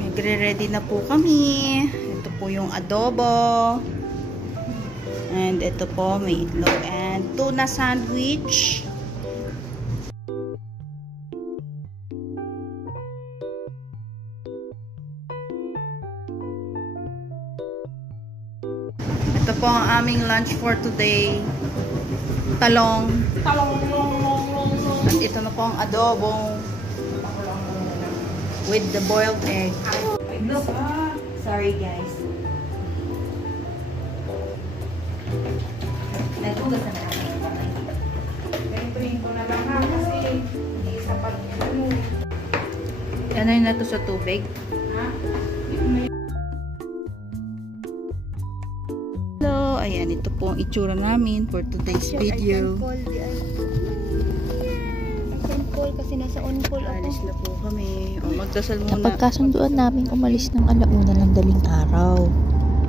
Nagre-ready na po kami. Ito po yung adobo. And ito po may itlog and tuna sandwich. Ito po ang aming lunch for today. Talong. At ito na po ang adobo with the boiled egg. Sorry guys. Naghugas na natin. Printin ko na lang ha kasi hindi sapat yun. Ano yun na to sa tubig? Ha? Hello! Ayan, ito po ang itsura namin for today's video. Kasi nasa on call ako. Alis na po kami. O, magdasal muna. Napagkasunduan namin umalis ng 1:00 ng daling araw.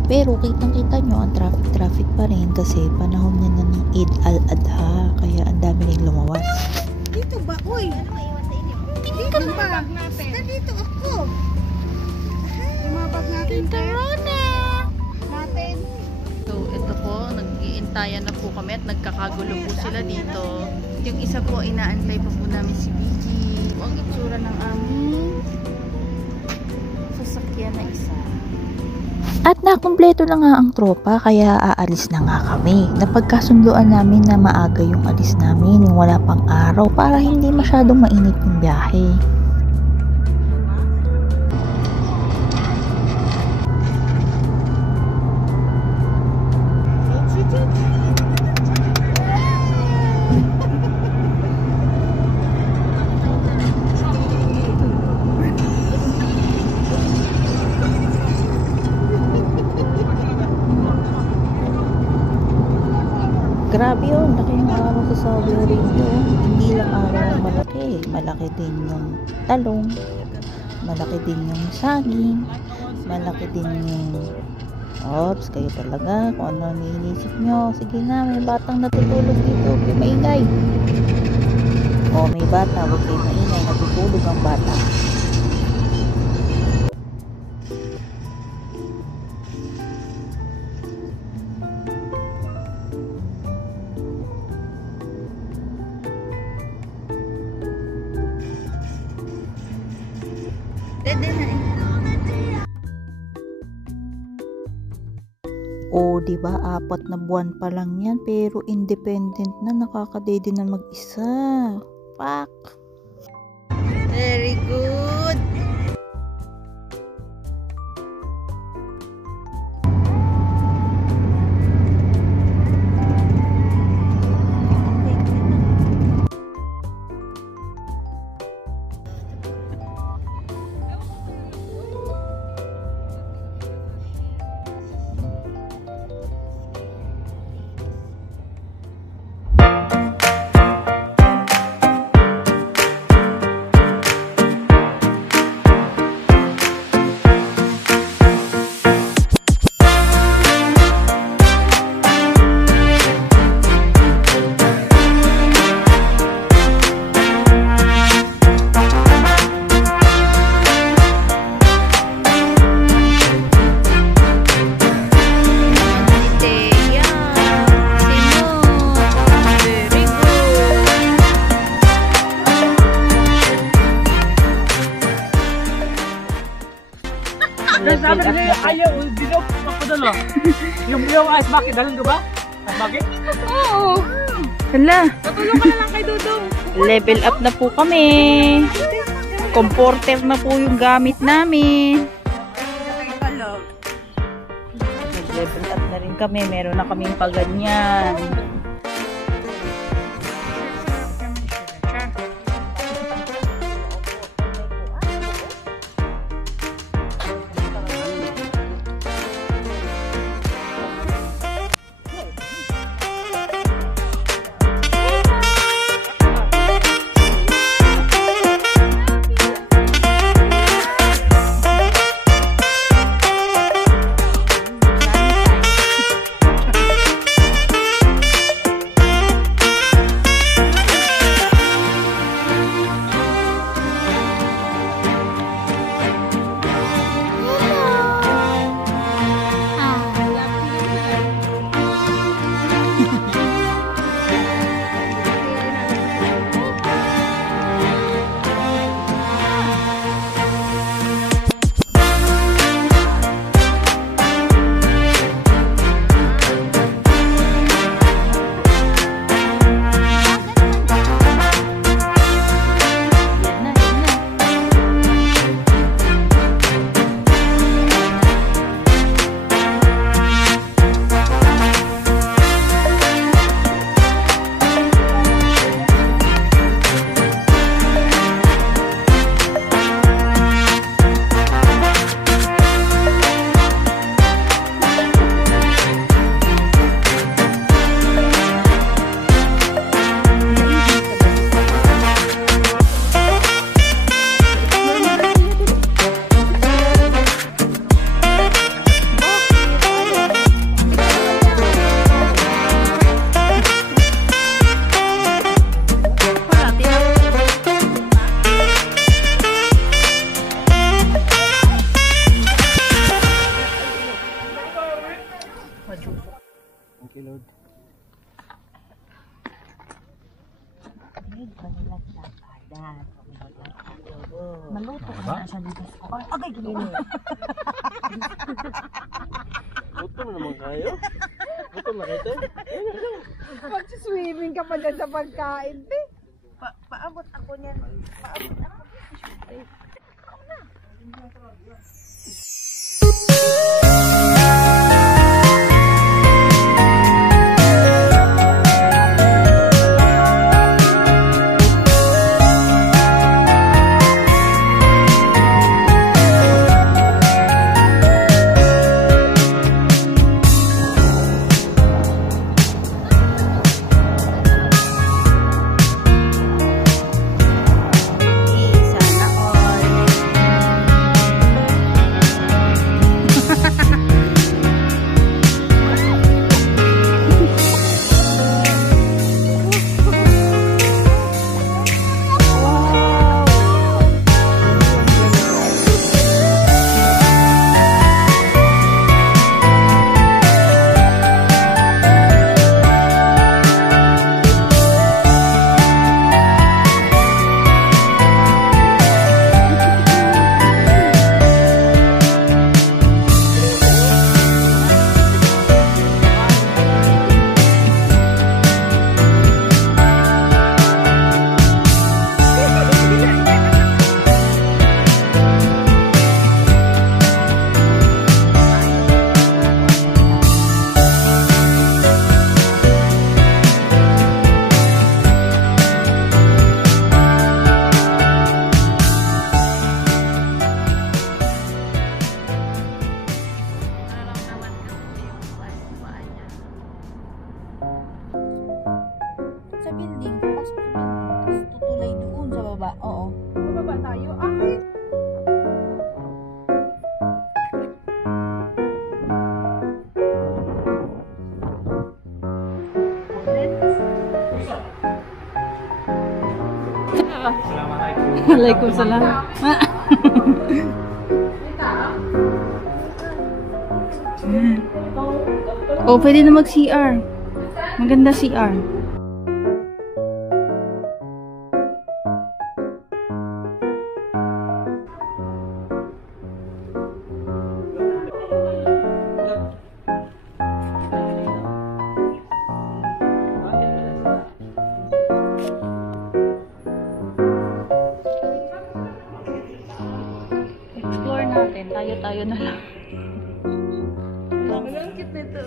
Pero kitang-kita nyo ang traffic pa rin kasi panahon niya na ng Eid al-Adha. Kaya ang dami rin lumawas. Dito ba? Uy! Ano maiwan sa inyo? Dito ba? Nandito ako. Lumabag natin. Dito Rona! Natin. So, ito po, nag-iintayan na po kami at nagkakagulo po sila dito. Yung isa po, inaantay pa po namin si Vicky. Ang itsura ng aming sasakyan na isa. At nakumpleto na nga ang tropa kaya aalis na nga kami. Napagkasunduan namin na maaga yung alis namin yung wala pang araw para hindi masyadong mainit yung biyahe. Grabe yun, laki yung araw sa Saudi Arabia. Hindi lang araw ang malaki. Malaki din yung talong. Malaki din yung saging. Malaki din yung... Ops, kayo talaga. Kung ano ang iniisip nyo. Sige na, may batang natutulog dito. Okay, maingay. O, may bata. Huwag kayo maingay. Natutulog ang bata. O, diba, 4 na buwan pa lang yan, pero independent na, nakakadede na mag-isa. Fuck! Very good! Sabi niya, ayaw, dinok, papadala. Yung ice bucket, dalhin ko ba? Ice bucket? Oo! Hala! Tutulong ka na lang kay Dudong. Level up na po kami. Comforter na po yung gamit namin. Nag-level up na rin kami. Meron na kaming paganyan. Maluto ka na siya dito. Agay, gano'n. Gutom naman kayo. Gutom na kayo. Magsiswimming ka pa dyan sa pagkain, te. Paabot ako niyan. Paabot ako. Sana all. Nararamdaman kasi yung paa niya. Sa building, pasok sa building. Tapos tutulay doon sa baba. Oo. Bababa tayo. Akit. Waalaikumsalam. Oh, pwede na mag-CR. Maganda CR. Explore natin. Tayo-tayo na lang. Ang cute nito.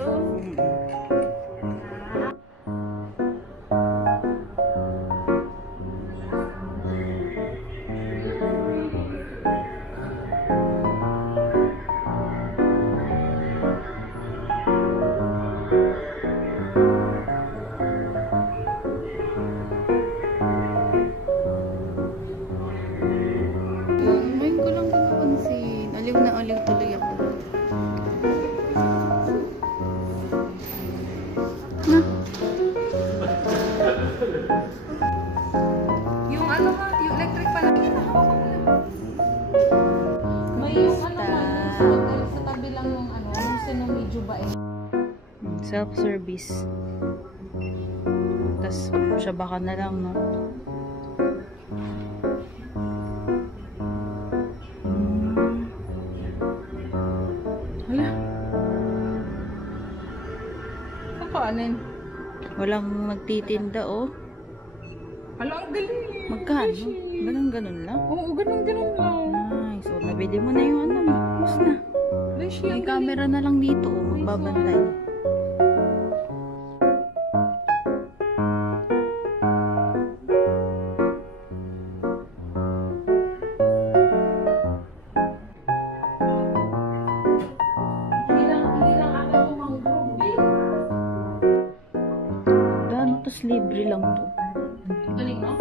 Ngayon ko lang napansin. Aliw na aliw tuloy ako. Ha? Yung ano ha, yung electric pala. Hinahawakan mo lang. May yung ano ha, yung sa hotel, sa tabi lang ng ano, yung sinomedyo ba eh. Self-service. Tapos, syabakan na lang, no? Hala. Saan ka anin? Walang magtitinda, oh. Hala, ang galing. Magkano? Ganun-ganun lang. Oo, ganun-ganun lang. Ay, so nabili mo na yung ano mo. Tapos na. Beshi, May ang galing. camera na lang dito, oh. Magbabantay. Hindi lang ata tumanggrong. Gano'n, tapos libre lang to. Galing, no?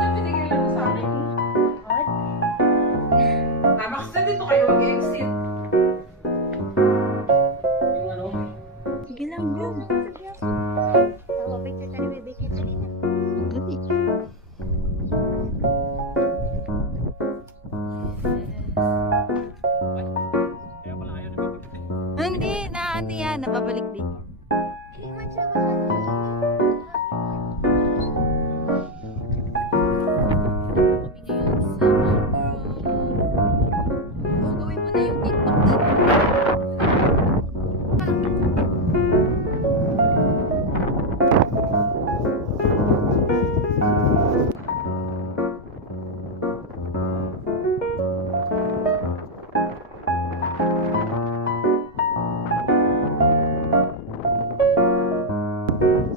Napinigil lang sa akin. Max, na dito kayo mag-exit. Sige lang yun.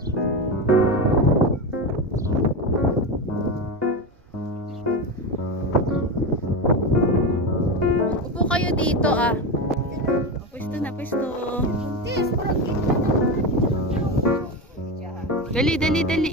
Upo kayo dito ah. Pwesto na, pwesto. Dali, dali, dali.